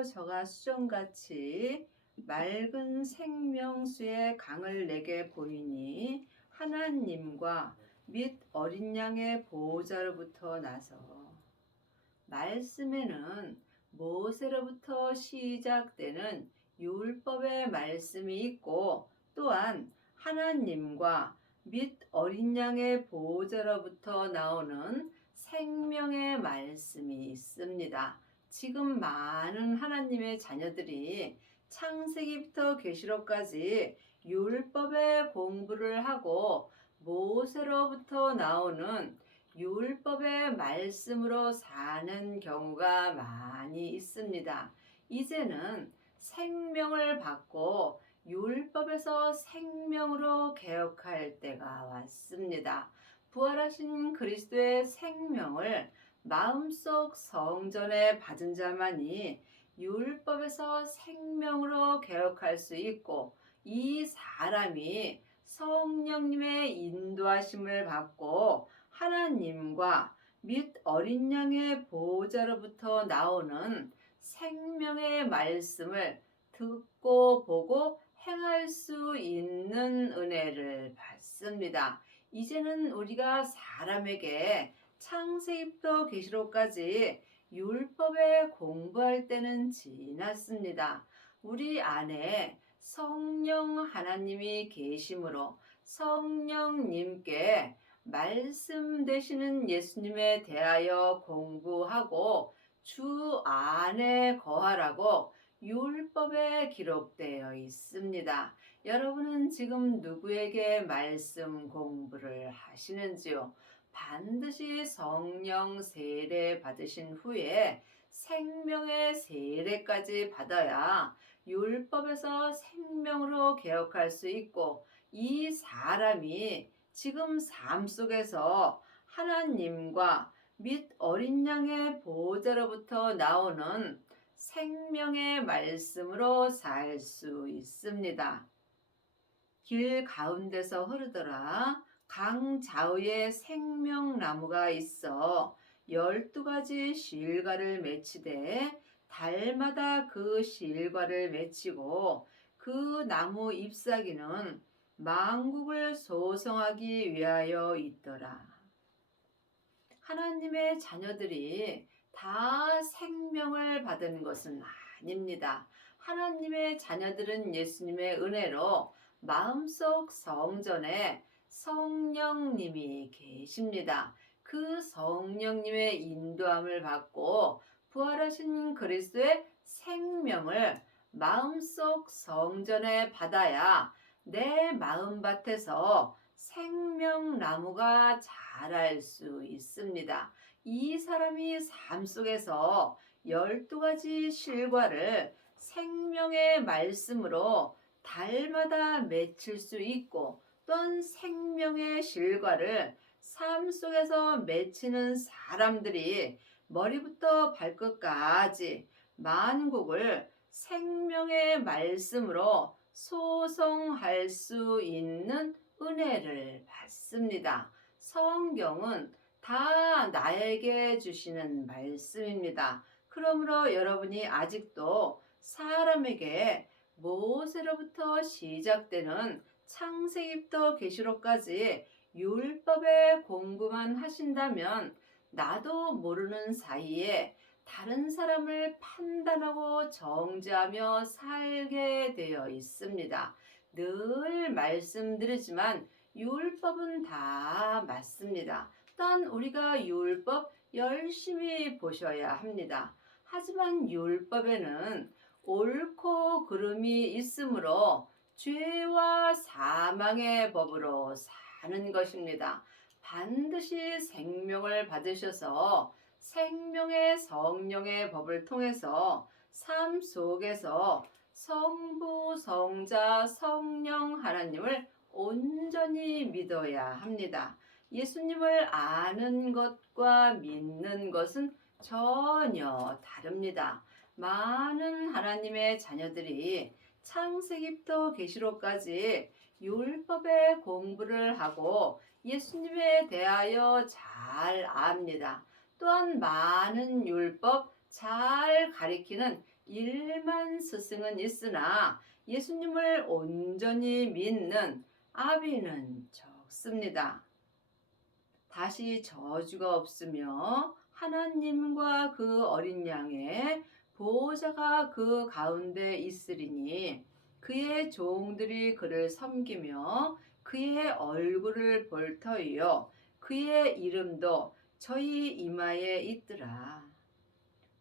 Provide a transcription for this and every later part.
하늘에서 저가 수정같이 맑은 생명수의 강을 내게 보이니 하나님과 및 어린 양의 보호자로부터 나서 말씀에는 모세로부터 시작되는 율법의 말씀이 있고 또한 하나님과 및 어린 양의 보호자로부터 나오는 생명의 말씀이 있습니다. 지금 많은 하나님의 자녀들이 창세기부터 계시록까지 율법의 공부를 하고 모세로부터 나오는 율법의 말씀으로 사는 경우가 많이 있습니다. 이제는 생명을 받고 율법에서 생명으로 개혁할 때가 왔습니다. 부활하신 그리스도의 생명을 마음속 성전에 받은 자만이 율법에서 생명으로 개혁할 수 있고 이 사람이 성령님의 인도하심을 받고 하나님과 및 어린 양의 보호자로부터 나오는 생명의 말씀을 듣고 보고 행할 수 있는 은혜를 받습니다. 이제는 우리가 사람에게 창세기부터 계시록까지 율법에 공부할 때는 지났습니다. 우리 안에 성령 하나님이 계심으로 성령님께 말씀 되시는 예수님에 대하여 공부하고 주 안에 거하라고 율법에 기록되어 있습니다. 여러분은 지금 누구에게 말씀 공부를 하시는지요? 반드시 성령 세례 받으신 후에 생명의 세례까지 받아야 율법에서 생명으로 개혁할 수 있고 이 사람이 지금 삶 속에서 하나님과 및 어린 양의 보호자로부터 나오는 생명의 말씀으로 살 수 있습니다. 길 가운데서 흐르더라 강 좌우에 생명나무가 있어 12가지 실과를 맺히되 달마다 그 실과를 맺히고 그 나무 잎사귀는 만국을 소성하기 위하여 있더라. 하나님의 자녀들이 다 생명을 받은 것은 아닙니다. 하나님의 자녀들은 예수님의 은혜로 마음속 성전에 성령님이 계십니다. 그 성령님의 인도함을 받고 부활하신 그리스도의 생명을 마음속 성전에 받아야 내 마음밭에서 생명나무가 자랄 수 있습니다. 이 사람이 삶 속에서 12가지 실과를 생명의 말씀으로 달마다 맺힐 수 있고 또한 생명의 실과를 삶 속에서 맺히는 사람들이 머리부터 발끝까지 만국을 생명의 말씀으로 소성할 수 있는 은혜를 받습니다. 성경은 다 나에게 주시는 말씀입니다. 그러므로 여러분이 아직도 사람에게 모세로부터 시작되는 창세기부터 계시록까지 율법의 공부만 하신다면 나도 모르는 사이에 다른 사람을 판단하고 정죄하며 살게 되어 있습니다. 늘 말씀드리지만 율법은 다 맞습니다. 단 우리가 율법 열심히 보셔야 합니다. 하지만 율법에는 옳고 그름이 있으므로 죄와 사망의 법으로 사는 것입니다. 반드시 생명을 받으셔서 생명의 성령의 법을 통해서 삶 속에서 성부, 성자, 성령 하나님을 온전히 믿어야 합니다. 예수님을 아는 것과 믿는 것은 전혀 다릅니다. 많은 하나님의 자녀들이 창세기부터 계시록까지 율법의 공부를 하고 예수님에 대하여 잘 압니다. 또한 많은 율법 잘 예수님을 가리키는 일만 스승은 있으나 예수님을 온전히 믿는 아비는 적습니다. 다시 저주가 없으며 하나님과 그 어린 양의 보호자가 그 가운데 있으리니 그의 종들이 그를 섬기며 그의 얼굴을 볼 터이요 그의 이름도 저희 이마에 있더라.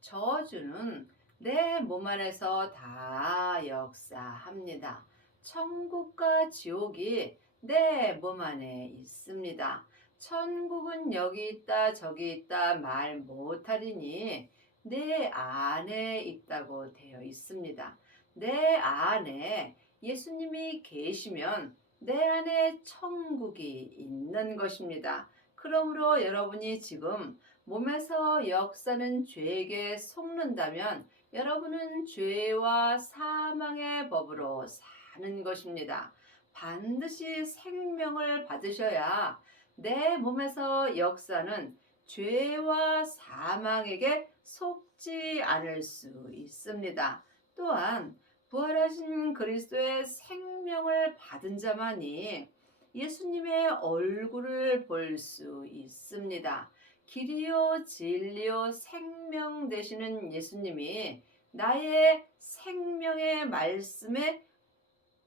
저주는 내 몸 안에서 다 역사합니다. 천국과 지옥이 내 몸 안에 있습니다. 천국은 여기 있다 저기 있다 말 못하리니 내 안에 있다고 되어 있습니다. 내 안에 예수님이 계시면 내 안에 천국이 있는 것입니다. 그러므로 여러분이 지금 몸에서 역사는 죄에게 속는다면 여러분은 죄와 사망의 법으로 사는 것입니다. 반드시 생명을 받으셔야 내 몸에서 역사는 죄와 사망에게 속지 않을 수 있습니다. 또한 부활하신 그리스도의 생명을 받은 자만이 예수님의 얼굴을 볼 수 있습니다. 길이요 진리요 생명 되시는 예수님이 나의 생명의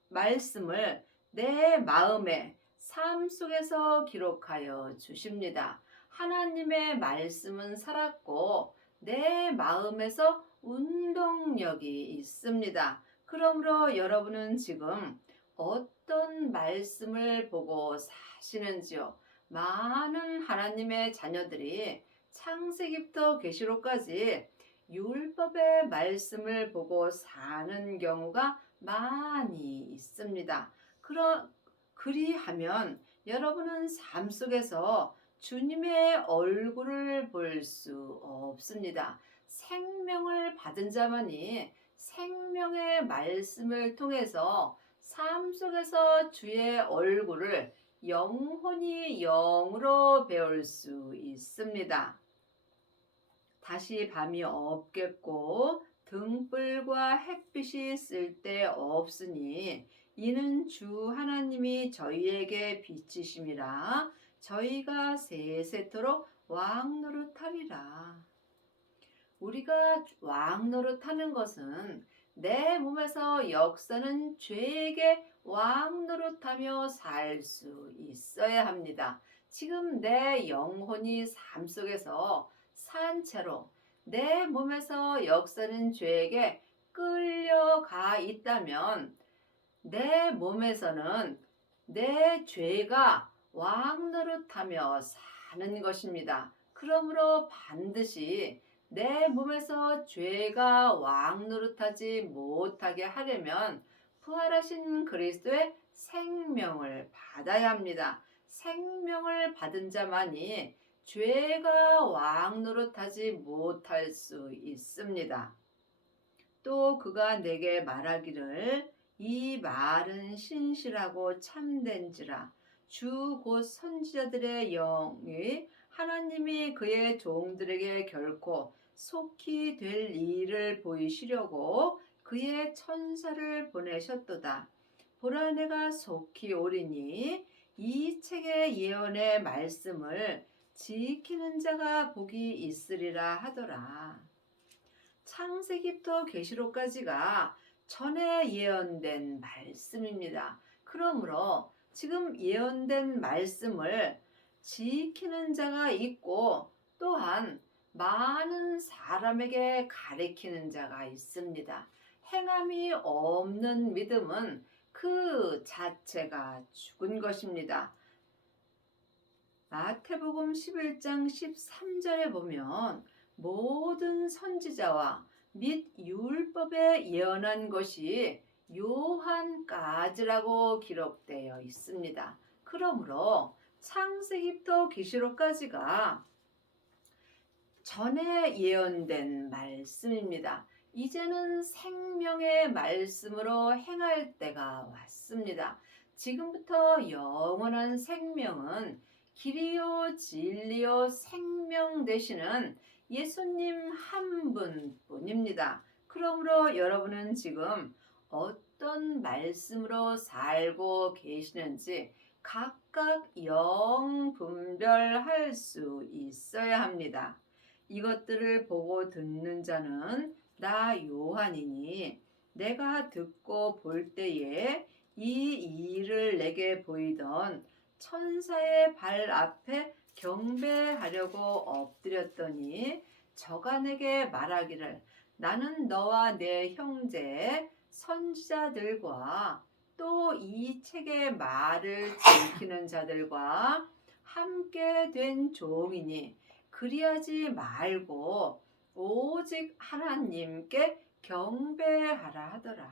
말씀을 내 마음에 삶 속에서 기록하여 주십니다. 하나님의 말씀은 살았고 내 마음에서 운동력이 있습니다. 그러므로 여러분은 지금 어떤 말씀을 보고 사시는지요? 많은 하나님의 자녀들이 창세기부터 계시록까지 율법의 말씀을 보고 사는 경우가 많이 있습니다. 그리하면 여러분은 삶 속에서 주님의 얼굴을 볼 수 없습니다. 생명을 받은 자만이 생명의 말씀을 통해서 삶 속에서 주의 얼굴을 영혼이 영으로 배울 수 있습니다. 다시 밤이 없겠고 등불과 햇빛이 쓸데없으니 이는 주 하나님이 저희에게 빛이심이라 저희가 세세토록 왕노릇하리라. 우리가 왕노릇하는 것은 내 몸에서 역사는 죄에게 왕노릇하며 살 수 있어야 합니다. 지금 내 영혼이 삶 속에서 산 채로 내 몸에서 역사는 죄에게 끌려가 있다면 내 몸에서는 내 죄가 왕노릇하며 사는 것입니다. 그러므로 반드시 내 몸에서 죄가 왕노릇하지 못하게 하려면 부활하신 그리스도의 생명을 받아야 합니다. 생명을 받은 자만이 죄가 왕노릇하지 못할 수 있습니다. 또 그가 내게 말하기를 이 말은 신실하고 참된지라 주 곧 선지자들의 영이 하나님이 그의 종들에게 결코 속히 될 일을 보이시려고 그의 천사를 보내셨도다. 보라 내가 속히 오리니 이 책의 예언의 말씀을 지키는 자가 복이 있으리라 하더라. 창세기부터 계시록까지가 전에 예언된 말씀입니다. 그러므로 지금 예언된 말씀을 지키는 자가 있고 또한 많은 사람에게 가르치는 자가 있습니다. 행함이 없는 믿음은 그 자체가 죽은 것입니다. 마태복음 11장 13절에 보면 모든 선지자와 및 율법에 예언한 것이 요한까지라고 기록되어 있습니다. 그러므로 창세기부터 계시록까지가 전에 예언된 말씀입니다. 이제는 생명의 말씀으로 행할 때가 왔습니다. 지금부터 영원한 생명은 길이요 진리요 생명 되시는 예수님 한 분뿐입니다. 그러므로 여러분은 지금 어떤 말씀으로 살고 계시는지 각각 분별할 수 있어야 합니다. 이것들을 보고 듣는 자는 나 요한이니 내가 듣고 볼 때에 이 일을 내게 보이던 천사의 발 앞에 경배하려고 엎드렸더니 저가 내게 말하기를 나는 너와 내 형제 선지자들과 또 이 책의 말을 지키는 자들과 함께 된 종이니 그리하지 말고 오직 하나님께 경배하라 하더라.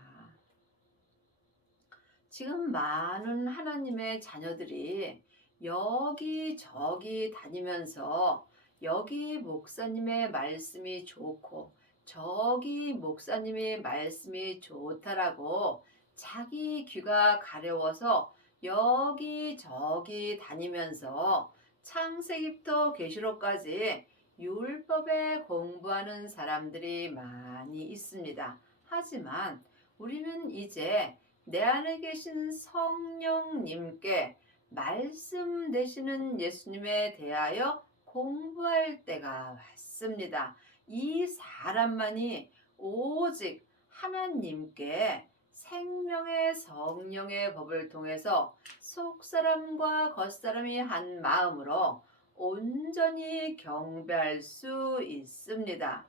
지금 많은 하나님의 자녀들이 여기저기 다니면서 여기 목사님의 말씀이 좋고 저기 목사님의 말씀이 좋다라고 자기 귀가 가려워서 여기저기 다니면서 창세기부터 계시록까지 율법에 공부하는 사람들이 많이 있습니다. 하지만 우리는 이제 내 안에 계신 성령님께 말씀 되시는 예수님에 대하여 공부할 때가 왔습니다. 이 사람만이 오직 하나님께 생명의 성령의 법을 통해서 속사람과 겉사람이 한 마음으로 온전히 경배할 수 있습니다.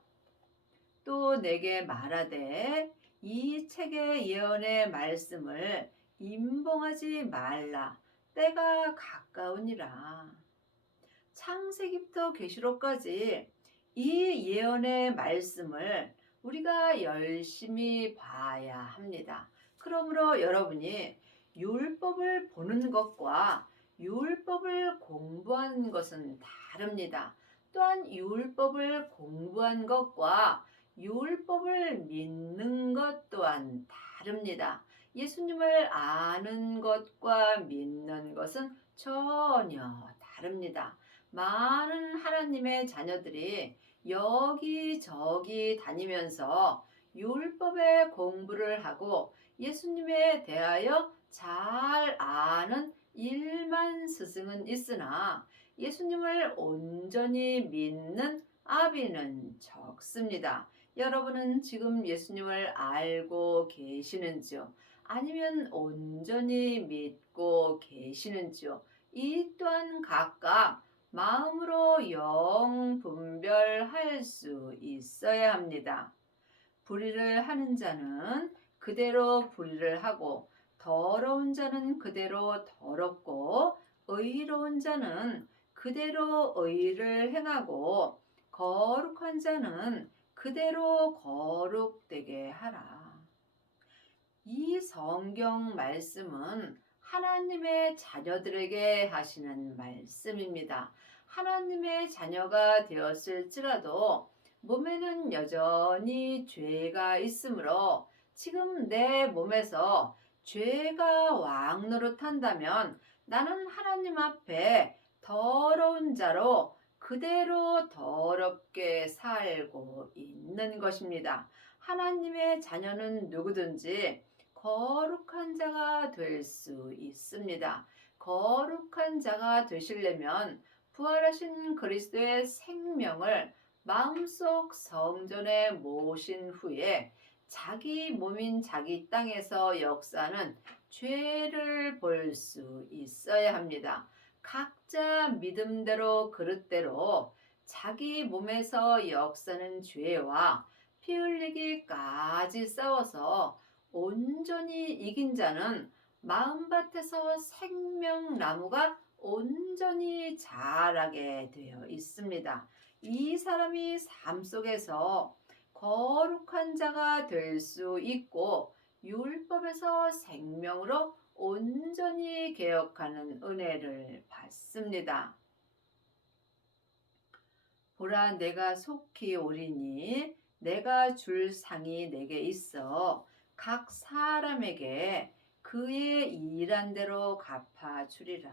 또 내게 말하되 이 책의 예언의 말씀을 임봉하지 말라. 때가 가까우니라. 창세기부터 계시록까지 이 예언의 말씀을 우리가 열심히 봐야 합니다. 그러므로 여러분이 율법을 보는 것과 율법을 공부하는 것은 다릅니다. 또한 율법을 공부한 것과 율법을 믿는 것 또한 다릅니다. 예수님을 아는 것과 믿는 것은 전혀 다릅니다. 많은 하나님의 자녀들이 여기저기 다니면서 율법의 공부를 하고 예수님에 대하여 잘 아는 일만 스승은 있으나 예수님을 온전히 믿는 아비는 적습니다. 여러분은 지금 예수님을 알고 계시는지요? 아니면 온전히 믿고 계시는지요? 이 또한 각각 마음으로 분별할 수 있어야 합니다. 불의를 하는 자는 그대로 불의를 하고 더러운 자는 그대로 더럽고 의로운 자는 그대로 의를 행하고 거룩한 자는 그대로 거룩되게 하라. 이 성경 말씀은 하나님의 자녀들에게 하시는 말씀입니다. 하나님의 자녀가 되었을지라도 몸에는 여전히 죄가 있으므로 지금 내 몸에서 죄가 왕노릇한다면 나는 하나님 앞에 더러운 자로 그대로 더럽게 살고 있는 것입니다. 하나님의 자녀는 누구든지 거룩한 자가 될 수 있습니다. 거룩한 자가 되시려면 부활하신 그리스도의 생명을 마음속 성전에 모신 후에 자기 몸인 자기 땅에서 역사하는 죄를 볼 수 있어야 합니다. 각자 믿음대로 그릇대로 자기 몸에서 역사하는 죄와 피 흘리기까지 싸워서 온전히 이긴 자는 마음밭에서 생명나무가 온전히 자라게 되어 있습니다. 이 사람이 삶 속에서 거룩한 자가 될 수 있고 율법에서 생명으로 온전히 개혁하는 은혜를 받습니다. 보라 내가 속히 오리니 내가 줄 상이 내게 있어 각 사람에게 그의 일한 대로 갚아주리라.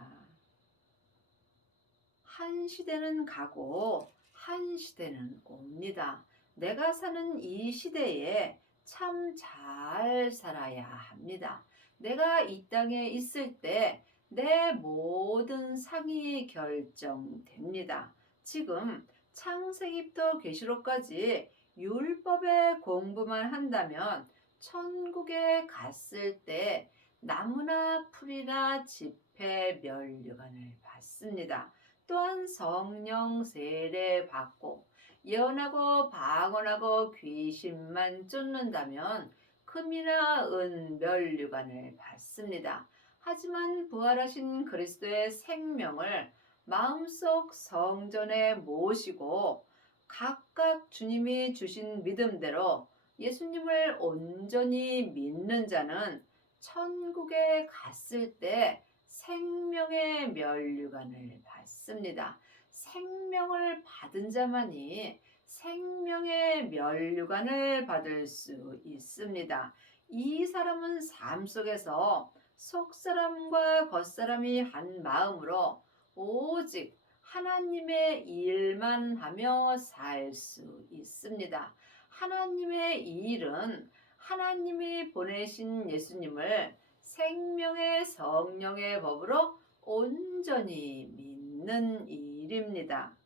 한 시대는 가고 한 시대는 옵니다. 내가 사는 이 시대에 참 잘 살아야 합니다. 내가 이 땅에 있을 때 내 모든 상이 결정됩니다. 지금 창세기부터 계시록까지 율법의 공부만 한다면 천국에 갔을 때 나무나 풀이나 집회 면류관을 받습니다. 또한 성령 세례 받고 예언하고 방언하고 귀신만 쫓는다면 금이나 은 면류관을 받습니다. 하지만 부활하신 그리스도의 생명을 마음속 성전에 모시고 각각 주님이 주신 믿음대로 예수님을 온전히 믿는 자는 천국에 갔을 때 생명의 면류관을 받습니다. 생명을 받은 자만이 생명의 면류관을 받을 수 있습니다. 이 사람은 삶 속에서 속사람과 겉사람이 한 마음으로 오직 하나님의 일만 하며 살 수 있습니다. 하나님의 일은 하나님이 보내신 예수님을 생명의 성령의 법으로 온전히 믿는 일입니다.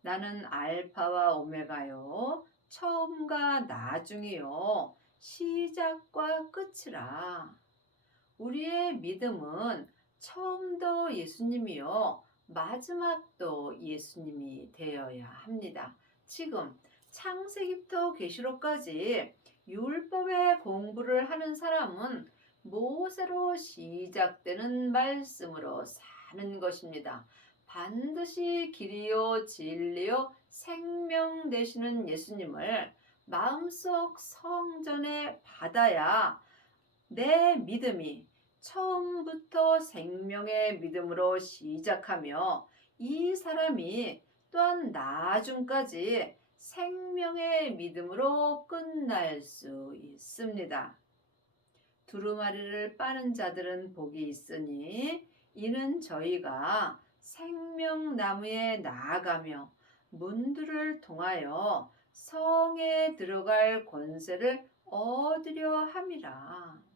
나는 알파와 오메가요, 처음과 나중이요, 시작과 끝이라. 우리의 믿음은 처음도 예수님이요, 마지막도 예수님이 되어야 합니다. 지금 창세기부터 계시록까지 율법의 공부를 하는 사람은 모세로 시작되는 말씀으로 사는 것입니다. 반드시 길이요 진리요 생명 되시는 예수님을 마음속 성전에 받아야 내 믿음이 처음부터 생명의 믿음으로 시작하며 이 사람이 또한 나중까지 생명의 믿음으로 끝날 수 있습니다. 두루마리를 빠는 자들은 복이 있으니 이는 저희가 생명나무에 나아가며 문들을 통하여 성에 들어갈 권세를 얻으려 함이라.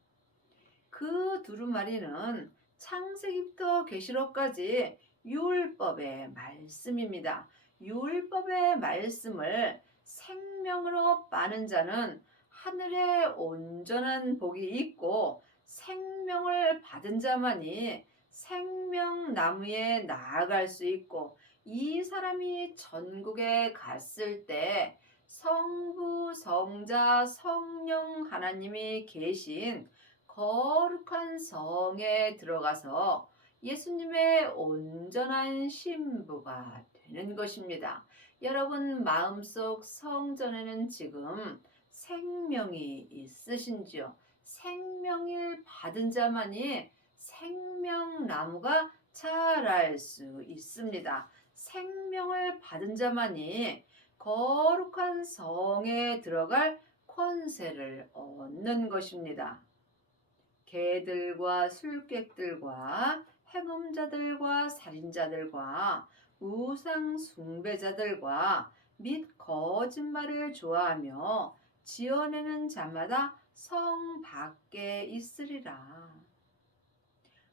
그 두루마리는 창세기부터 계시록까지 율법의 말씀입니다. 율법의 말씀을 생명으로 빠는 자는 하늘에 온전한 복이 있고 생명을 받은 자만이 생명나무에 나아갈 수 있고 이 사람이 천국에 갔을 때 성부, 성자, 성령 하나님이 계신 거룩한 성에 들어가서 예수님의 온전한 신부가 되는 것입니다. 여러분 마음속 성전에는 지금 생명이 있으신지요? 생명을 받은 자만이 생명나무가 자랄 수 있습니다. 생명을 받은 자만이 거룩한 성에 들어갈 권세를 얻는 것입니다. 개들과 술객들과 행음자들과 살인자들과 우상 숭배자들과 및 거짓말을 좋아하며 지어내는 자마다 성 밖에 있으리라.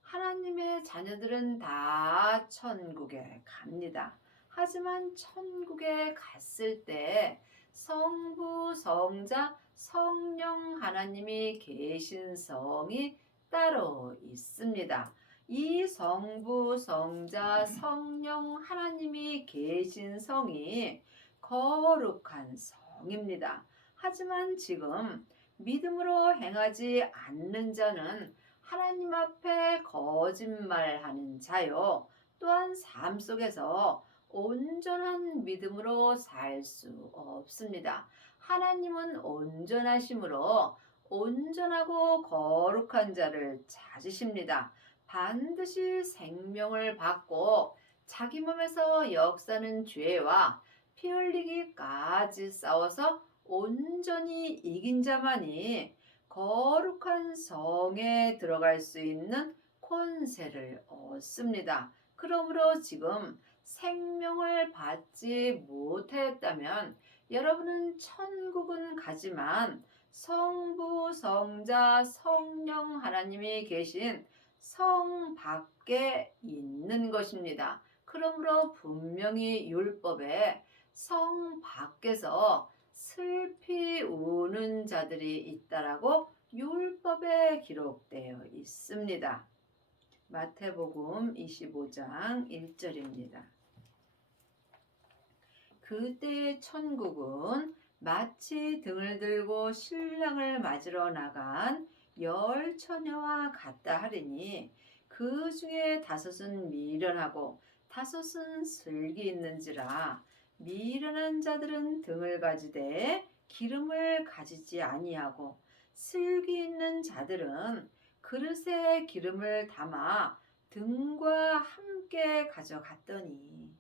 하나님의 자녀들은 다 천국에 갑니다. 하지만 천국에 갔을 때 성부, 성자, 성령 하나님이 계신 성이 따로 있습니다. 이 성부, 성자, 성령 하나님이 계신 성이 거룩한 성입니다. 하지만 지금 믿음으로 행하지 않는 자는 하나님 앞에 거짓말하는 자요. 또한 삶 속에서 온전한 믿음으로 살 수 없습니다. 하나님은 온전하심으로 온전하고 거룩한 자를 찾으십니다. 반드시 생명을 받고 자기 몸에서 역사는 죄와 피 흘리기까지 싸워서 온전히 이긴 자만이 거룩한 성에 들어갈 수 있는 권세를 얻습니다. 그러므로 지금 생명을 받지 못하였다면 여러분은 천국은 가지만 성부, 성자, 성령 하나님이 계신 성 밖에 있는 것입니다. 그러므로 분명히 율법에 성 밖에서 슬피 우는 자들이 있다라고 율법에 기록되어 있습니다. 마태복음 25장 1절입니다. 그때의 천국은 마치 등을 들고 신랑을 맞으러 나간 10처녀와 같다 하리니 그 중에 5은 미련하고 5은 슬기 있는지라. 미련한 자들은 등을 가지되 기름을 가지지 아니하고 슬기 있는 자들은 그릇에 기름을 담아 등과 함께 가져갔더니.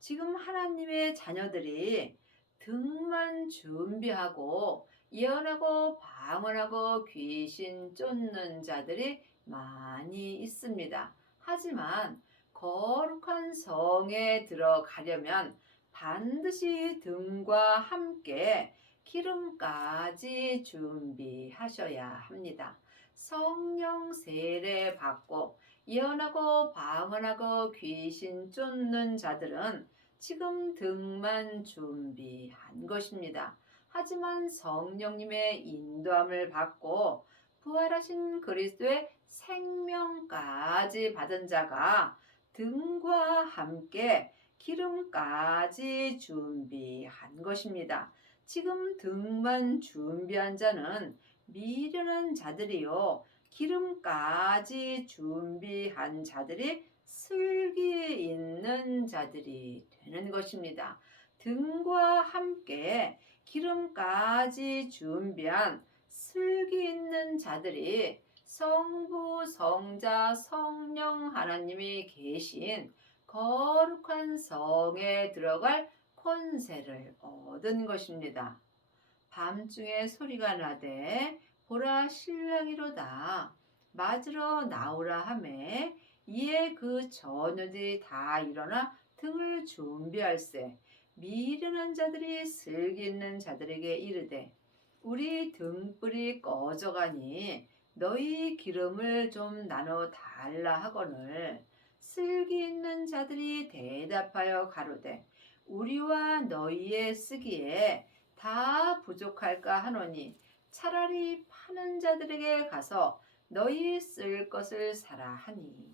지금 하나님의 자녀들이 등만 준비하고 예언하고 방언하고 귀신 쫓는 자들이 많이 있습니다. 하지만 거룩한 성에 들어가려면 반드시 등과 함께 기름까지 준비하셔야 합니다. 성령 세례 받고 예언하고 방언하고 귀신 쫓는 자들은 지금 등만 준비한 것입니다. 하지만 성령님의 인도함을 받고 부활하신 그리스도의 생명까지 받은 자가 등과 함께 기름까지 준비한 것입니다. 지금 등만 준비한 자는 미련한 자들이요, 기름까지 준비한 자들이 슬기 있는 자들이 되는 것입니다. 등과 함께 기름까지 준비한 슬기 있는 자들이 성부, 성자, 성령 하나님이 계신 거룩한 성에 들어갈 권세를 얻은 것입니다. 밤중에 소리가 나되 보라 신랑이로다 맞으러 나오라 하매 이에 그 처녀들이 다 일어나 등을 준비할세. 미련한 자들이 슬기 있는 자들에게 이르되 우리 등불이 꺼져가니 너희 기름을 좀 나눠 달라 하거늘. 슬기 있는 자들이 대답하여 가로되 우리와 너희의 쓰기에 다 부족할까 하노니 차라리 파는 자들에게 가서 너희 쓸 것을 사라 하니.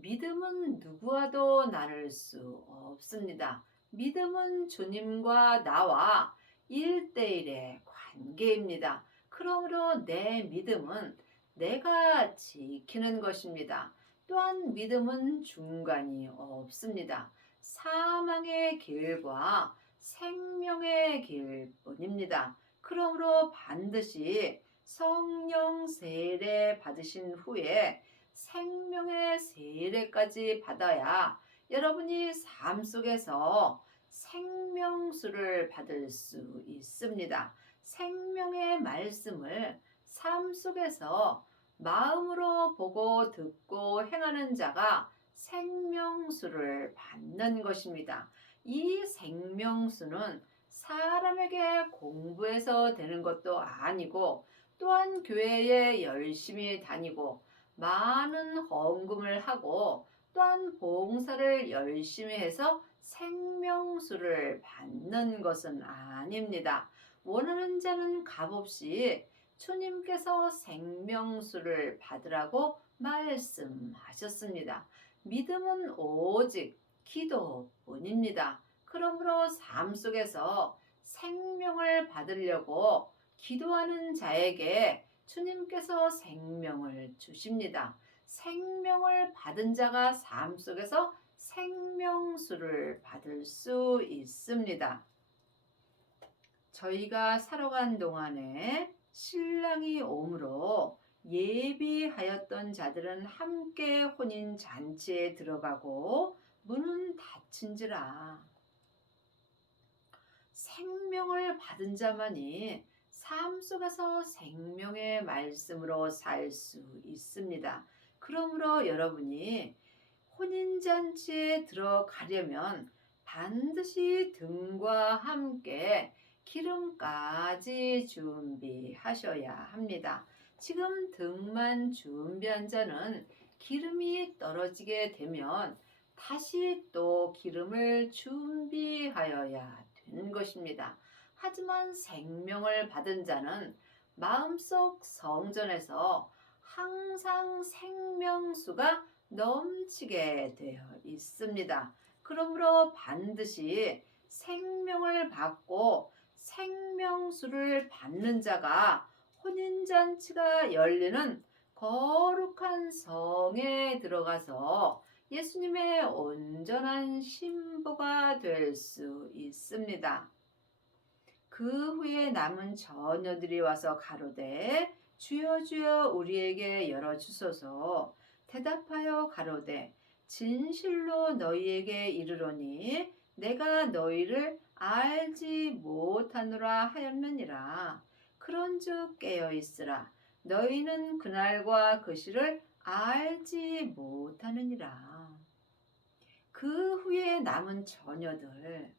믿음은 누구와도 나눌 수 없습니다. 믿음은 주님과 나와 1대1의 관계입니다. 그러므로 내 믿음은 내가 지키는 것입니다. 또한 믿음은 중간이 없습니다. 사망의 길과 생명의 길뿐입니다. 그러므로 반드시 성령 세례 받으신 후에 생명의 세례까지 받아야 여러분이 삶 속에서 생명수를 받을 수 있습니다. 생명의 말씀을 삶 속에서 마음으로 보고 듣고 행하는 자가 생명수를 받는 것입니다. 이 생명수는 사람에게 공부해서 되는 것도 아니고 또한 교회에 열심히 다니고 많은 헌금을 하고 또한 봉사를 열심히 해서 생명수를 받는 것은 아닙니다. 원하는 자는 값없이 주님께서 생명수를 받으라고 말씀하셨습니다. 믿음은 오직 기도뿐입니다. 그러므로 삶 속에서 생명을 받으려고 기도하는 자에게 주님께서 생명을 주십니다. 생명을 받은 자가 삶 속에서 생명수를 받을 수 있습니다. 저희가 살아간 동안에 신랑이 오므로 예비하였던 자들은 함께 혼인 잔치에 들어가고 문은 닫힌지라. 생명을 받은 자만이 삶 속에서 생명의 말씀으로 살 수 있습니다. 그러므로 여러분이 혼인잔치에 들어가려면 반드시 등과 함께 기름까지 준비하셔야 합니다. 지금 등만 준비한 자는 기름이 떨어지게 되면 다시 또 기름을 준비하여야 되는 것입니다. 하지만 생명을 받은 자는 마음속 성전에서 항상 생명수가 넘치게 되어 있습니다. 그러므로 반드시 생명을 받고 생명수를 받는 자가 혼인잔치가 열리는 거룩한 성에 들어가서 예수님의 온전한 신부가 될 수 있습니다. 그 후에 남은 처녀들이 와서 가로되 주여 주여 우리에게 열어주소서. 대답하여 가로되 진실로 너희에게 이르노니 내가 너희를 알지 못하노라 하였느니라. 그런즉 깨어있으라. 너희는 그날과 그 시를 알지 못하느니라. 그 후에 남은 처녀들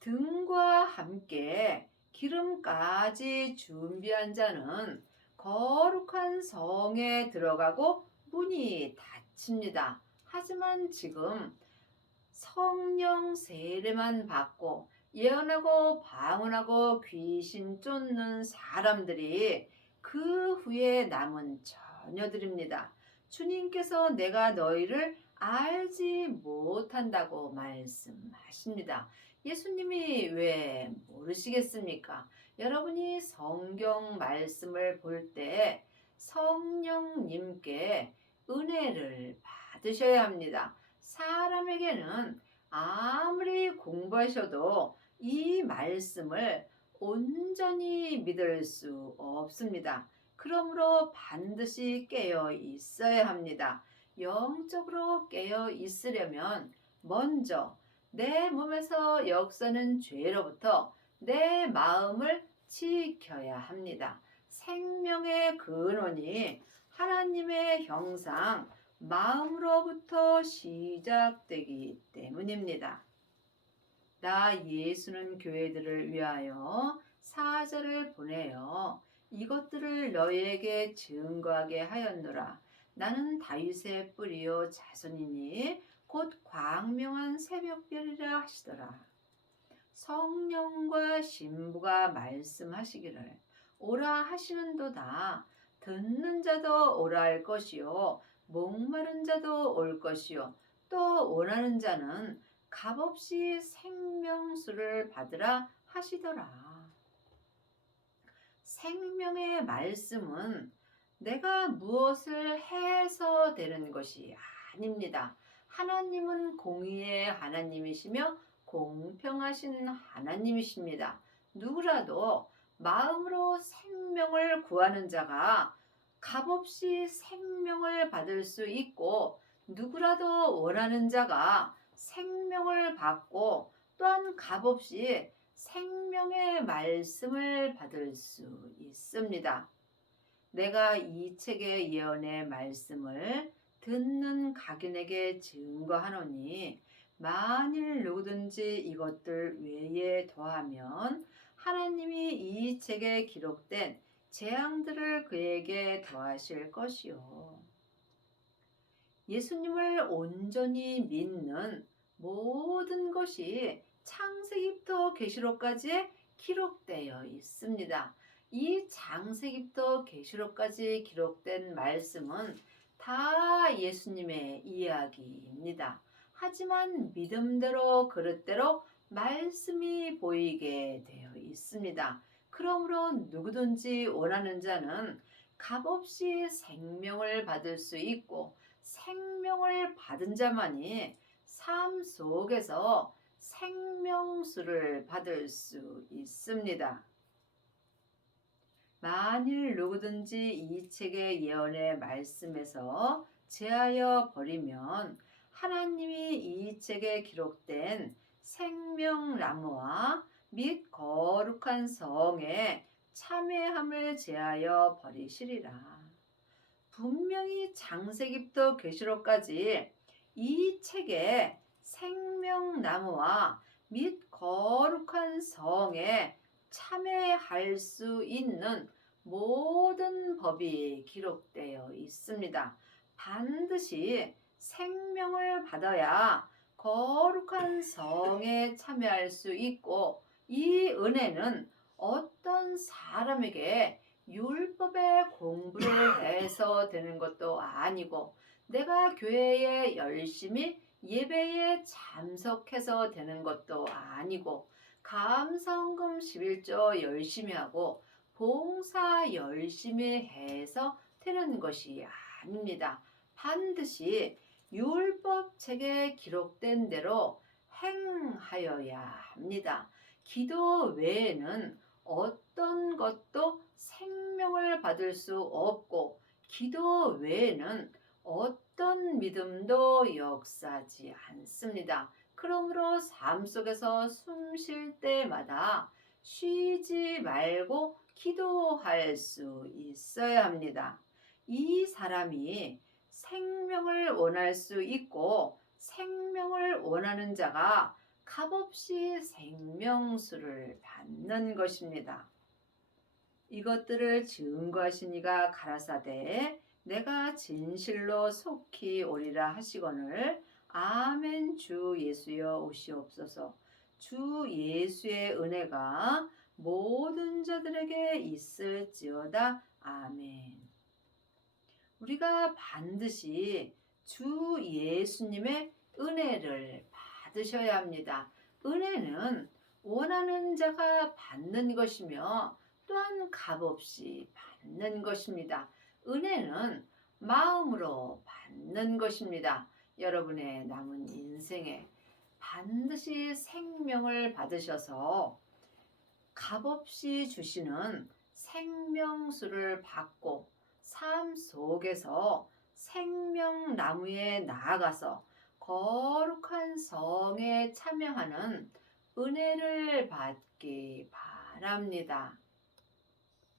등과 함께 기름까지 준비한 자는 거룩한 성에 들어가고 문이 닫힙니다. 하지만 지금 성령 세례만 받고 예언하고 방언하고 귀신 쫓는 사람들이 그 후에 남은 처녀들입니다. 주님께서 내가 너희를 알지 못한다고 말씀하십니다. 예수님이 왜 모르시겠습니까? 여러분이 성경 말씀을 볼 때 성령님께 은혜를 받으셔야 합니다. 사람에게는 아무리 공부하셔도 이 말씀을 온전히 믿을 수 없습니다. 그러므로 반드시 깨어 있어야 합니다. 영적으로 깨어 있으려면 먼저 내 몸에서 역사는 죄로부터 내 마음을 지켜야 합니다. 생명의 근원이 하나님의 형상, 마음으로부터 시작되기 때문입니다. 나 예수는 교회들을 위하여 사자를 보내어 이것들을 너희에게 증거하게 하였노라. 나는 다윗의 뿌리요 자손이니 곧 광명한 새벽별이라 하시더라. 성령과 신부가 말씀하시기를 오라 하시는도다. 듣는 자도 오라 할 것이요 목마른 자도 올 것이요 또 원하는 자는 값없이 생명수를 받으라 하시더라. 생명의 말씀은 내가 무엇을 해서 되는 것이 아닙니다. 하나님은 공의의 하나님이시며 공평하신 하나님이십니다. 누구라도 마음으로 생명을 구하는 자가 값없이 생명을 받을 수 있고 누구라도 원하는 자가 생명을 받고 또한 값없이 생명의 말씀을 받을 수 있습니다. 내가 이 책의 예언의 말씀을 듣는 각인에게 증거하노니 만일 누구든지 이것들 외에 더하면 하나님이 이 책에 기록된 재앙들을 그에게 더하실 것이요. 예수님을 온전히 믿는 모든 것이 창세기부터 계시록까지 기록되어 있습니다. 이 창세기부터 계시록까지 기록된 말씀은 다 예수님의 이야기입니다. 하지만 믿음대로 그릇대로 말씀이 보이게 되어 있습니다. 그러므로 누구든지 원하는 자는 값없이 생명을 받을 수 있고 생명을 받은 자만이 삶 속에서 생명수를 받을 수 있습니다. 만일 누구든지 이 책의 예언의 말씀에서 제하여 버리면 하나님이 이 책에 기록된 생명나무와 및 거룩한 성에 참회함을 제하여 버리시리라. 분명히 창세기부터 계시록까지 이 책에 생명나무와 및 거룩한 성에 참여할 수 있는 모든 법이 기록되어 있습니다. 반드시 생명을 받아야 거룩한 성에 참여할 수 있고, 이 은혜는 어떤 사람에게 율법의 공부를 해서 되는 것도 아니고, 내가 교회에 열심히 예배에 참석해서 되는 것도 아니고, 감성금 11조 열심히 하고 봉사 열심히 해서 되는 것이 아닙니다. 반드시 율법책에 기록된 대로 행하여야 합니다. 기도 외에는 어떤 것도 생명을 받을 수 없고, 기도 외에는 어떤 믿음도 역사하지 않습니다. 그러므로 삶 속에서 숨 쉴 때마다 쉬지 말고 기도할 수 있어야 합니다. 이 사람이 생명을 원할 수 있고, 생명을 원하는 자가 값없이 생명수를 받는 것입니다. 이것들을 증거하신 이가 가라사대 내가 진실로 속히 오리라 하시거늘 아멘. 주 예수여 오시옵소서. 주 예수의 은혜가 모든 자들에게 있을지어다. 아멘. 우리가 반드시 주 예수님의 은혜를 받으셔야 합니다. 은혜는 원하는 자가 받는 것이며 또한 값없이 받는 것입니다. 은혜는 마음으로 받는 것입니다. 여러분의 남은 인생에 반드시 생명을 받으셔서 값없이 주시는 생명수를 받고 삶 속에서 생명나무에 나아가서 거룩한 성에 참여하는 은혜를 받기 바랍니다.